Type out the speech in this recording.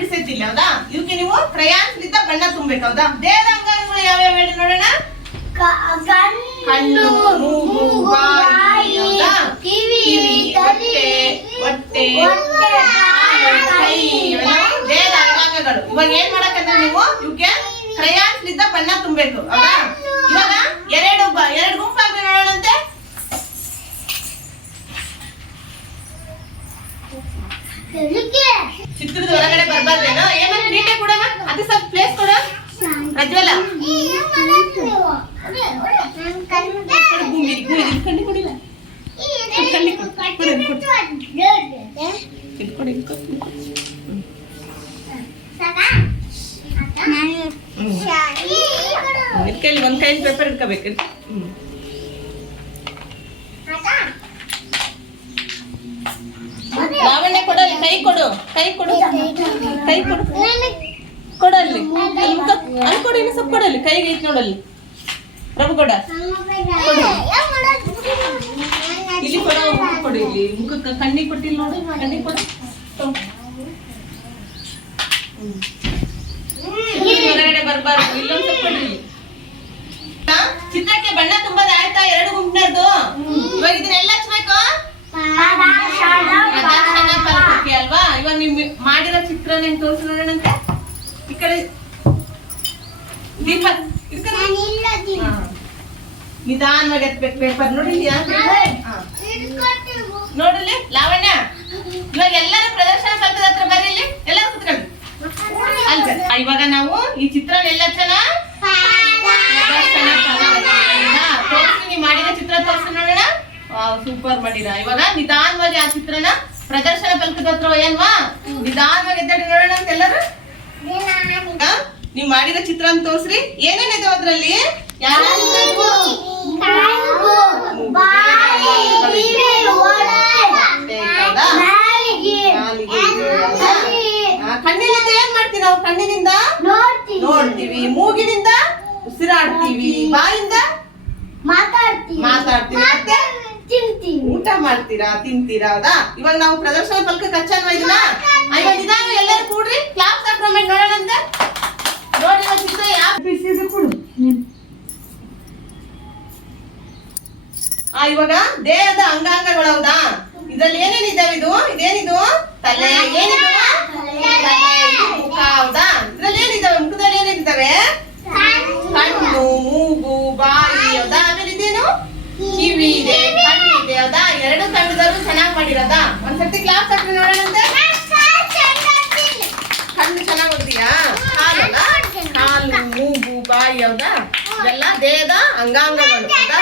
ಹೇಳ್ತಿಲ್ಲ ಹೌದಾ? ಇವಕ್ಕೆ ನೀವು ಕ್ರಯಾನ್ಸ್ ಲಿಂದ ಬಣ್ಣ ತುಂಬಬೇಕು ಹೌದಾ? ದೇಹದ ಅಂಗಾಂಗಗಳು ಯಾವ್ಯಾವ ಹೇಳಿ ನೋಡೋಣ? ಕಣ್ಣು ಮೂಗು ಬಾಯಿ ಹೌದಾ? ಕಿವಿ ಹೊಟ್ಟೆ ಹೊಟ್ಟೆ ಕೈ ದೇಹದ ಅಂಗಾಂಗಗಳು ಇವಾಗ ಏನ್ ಮಾಡಕಂದ್ರೆ ನೀವು? ಇವಕ್ಕೆ ಕ್ರಯಾನ್ಸ್ ಲಿಂದ ಬಣ್ಣ ತುಂಬಬೇಕು ಹೌದಾ? ಇವಾಗ ಎರಡು ಎರಡು ಗುಂಪಾಗಿ ನೋಡೋಣಂತೆ. ಚಿತ್ರದ ಹೊರಗಡೆ ಬರ್ಬಾರ್ದೇನೋ ಏಮಂತ ನೀಟಾಗಿ ಕೊಡಮ್ಮ ಅದು ಸ್ವಲ್ಪ ಪ್ಲೇಸ್ ಕೊಡ ಪ್ರಜ್ವಲ ಒಂದ್ ಕೈಲಿ ಪೇಪರ್ ಇಟ್ಕೋಬೇಕು ಹ್ಮ್ ಕೊಡು. ಕೈ ಕೊಡು. ಕೈ ಕೊಡು. ಕೊಡಲ್ಲಿ. ಅಲ್ಲಿ ಕೊಡು ಇನ್ನು ಸ್ವಲ್ಪ ಕೊಡಲ್ಲಿ. ಕೈಗೆ ಐತ್ ನೋಡಲ್ಲಿ. ಪ್ರಭು ಕೊಡ. ಇಲ್ಲಿ ಕೊಡ ಕೊಡು ಇಲ್ಲಿ. ಮುಖಕ್ಕೆ ಕಣ್ಣಿಗೆ ಕೊಟ್ಟಿಲ್ಲ ನೋಡಿ. ಕಣ್ಣಿಗೆ ಕೊಡು ತಗೋ. ಇಲ್ಲಿ ಹೊರಗಡೆ ಬರ್ಬಾರ್ದು ಇಲ್ಲೊಂದ್ ಸ್ವಲ್ಪ ಕೊಡ್ರಿ ಇಲ್ಲಿ. ಆ, ಚಿತ್ರಕ್ಕೆ ಬಣ್ಣ ತುಂಬದ ಆಯ್ತಾ ಎರಡು ಗುಂಪಿನದ್ದು ಇವಾಗ ಇದನ್ನೆಲ್ಲ ಹಚ್ಬೇಕು ಪ್ರದರ್ಶನ ಫಲಕಕ್ಕೆ ಅಲ್ವಾ ಇವಾಗ ನಿಮ್ ಮಾಡಿರೋ ಚಿತ್ರ ನಿಮ್ ತೋರಿಸಿ ನೋಡೋಣಂತೆ ಈ ಕಡೆ ದೀಪ. ನಿಧಾನವಾಗಿ ಎತ್ಬೇಕು ಪೇಪರ್ ನೋಡಿ ಹಾ. ಲಾವಣ್ಯ ಇವಾಗ ಎಲ್ಲರೂ ಪ್ರದರ್ಶನ ಪಕ್ಕದ ಹತ್ರ ಬರ್ರಿ ಇಲ್ಲಿ. ಎಲ್ಲರೂ ಕುತ್ಕೊಂಡು. ಇವಾಗ ನಾವು ಈ ಚಿತ್ರ ಎಲ್ಲ ಜನ ಮಾಡಿದ ಚಿತ್ರ ತೋರಿಸಿ ನೋಡೋಣ. ಸೂಪರ್ ಮಾಡಿರ ಇವಾಗ ನಿಧಾನವಾಗಿ ಆ ಚಿತ್ರನ ಪ್ರದರ್ಶನ ಫಲಕದ ಏನ್ವಾ? ನಿಧಾನವಾಗಿ ಎದ್ದಾಡಿ ನೋಡೋಣ ಅಂತ ಎಲ್ಲರೂ? ನೀವ್ ಮಾಡಿದ ಚಿತ್ರ ಅಂತ ತೋರ್ಸ್ರಿ. ಏನೇನಿದೆ ಅದ್ರಲ್ಲಿ? ಯಾವ್ಯಾವ್ದು? ಹೌದಾ? ನಾಲಿಗೆ ಇದೆ, ಹೌದಾ? ಆ, ಕಣ್ಣಿನಿಂದ ಏನ್ ಮಾಡ್ತೀವಿ ನಾವು? ಕಣ್ಣಿನಿಂದ? ನೋಡ್ತೀವಿ. ಮೂಗಿನಿಂದ? ಉಸಿರಾಡ್ತೀವಿ. ಬಾಯಿಂದ? ಮಾತಾಡ್ತೀವಿ. ಮಾತಾಡ್ತೀವಿ. ಮತ್ತೆ? ಊಟ ಮಾಡ್ತೀರಾ? ತಿಂತೀರಾ? ಹೌದಾ? ಇವಾಗ ನಾವು ಪ್ರದರ್ಶನ ಫಲಕ ಕಚ್ಚಲ್ವಾ ಇದನ್ನ ನಿಧಾನ ಎಲ್ಲರೂ ಕೂಡ್ರಿ. ಕ್ಲಾಸ್ ಹಾಕ್ರಮೇಲೆ ನೋಡೋಣಂತೆ ನೋಡಿ ಚಿತ್ರ ಯಾವ ಆ ಇವಾಗ ದೇಹದ ಅಂಗಾಂಗಗಳು ಹೌದಾ? ಇದ್ರಲ್ಲಿ ಏನೇನಿದ್ದಾವೆ ಇದು? ಇದೇನಿದು? ತಲೆ. ಏನಿದು? ಮುಖ ಹೌದಾ? ಇದ್ರಲ್ಲಿ ಏನಿದಾವೆ? ಮುಖದಲ್ಲಿ ಏನೇನಿದಾವೆ? ಕಣ್ಣು ಮೂಗು ಬಾಯಿ ಹೌದಾ? ಇದೆ ಅದಾ? ಎರಡು ಚೆನ್ನಾಗಿ ಮಾಡಿರೋದ? ಕ್ಲಾಸ್ ನೋಡೋಣಂತೆ ಕಣ್ಣು ಚೆನ್ನಾಗಿ ಕಾಲು, ಮೂಗು, ಬಾಯಿ, ಹೌದಾ? ಇವೆಲ್ಲ ದೇಹದ ಅಂಗಾಂಗಗಳು, ಹೌದಾ?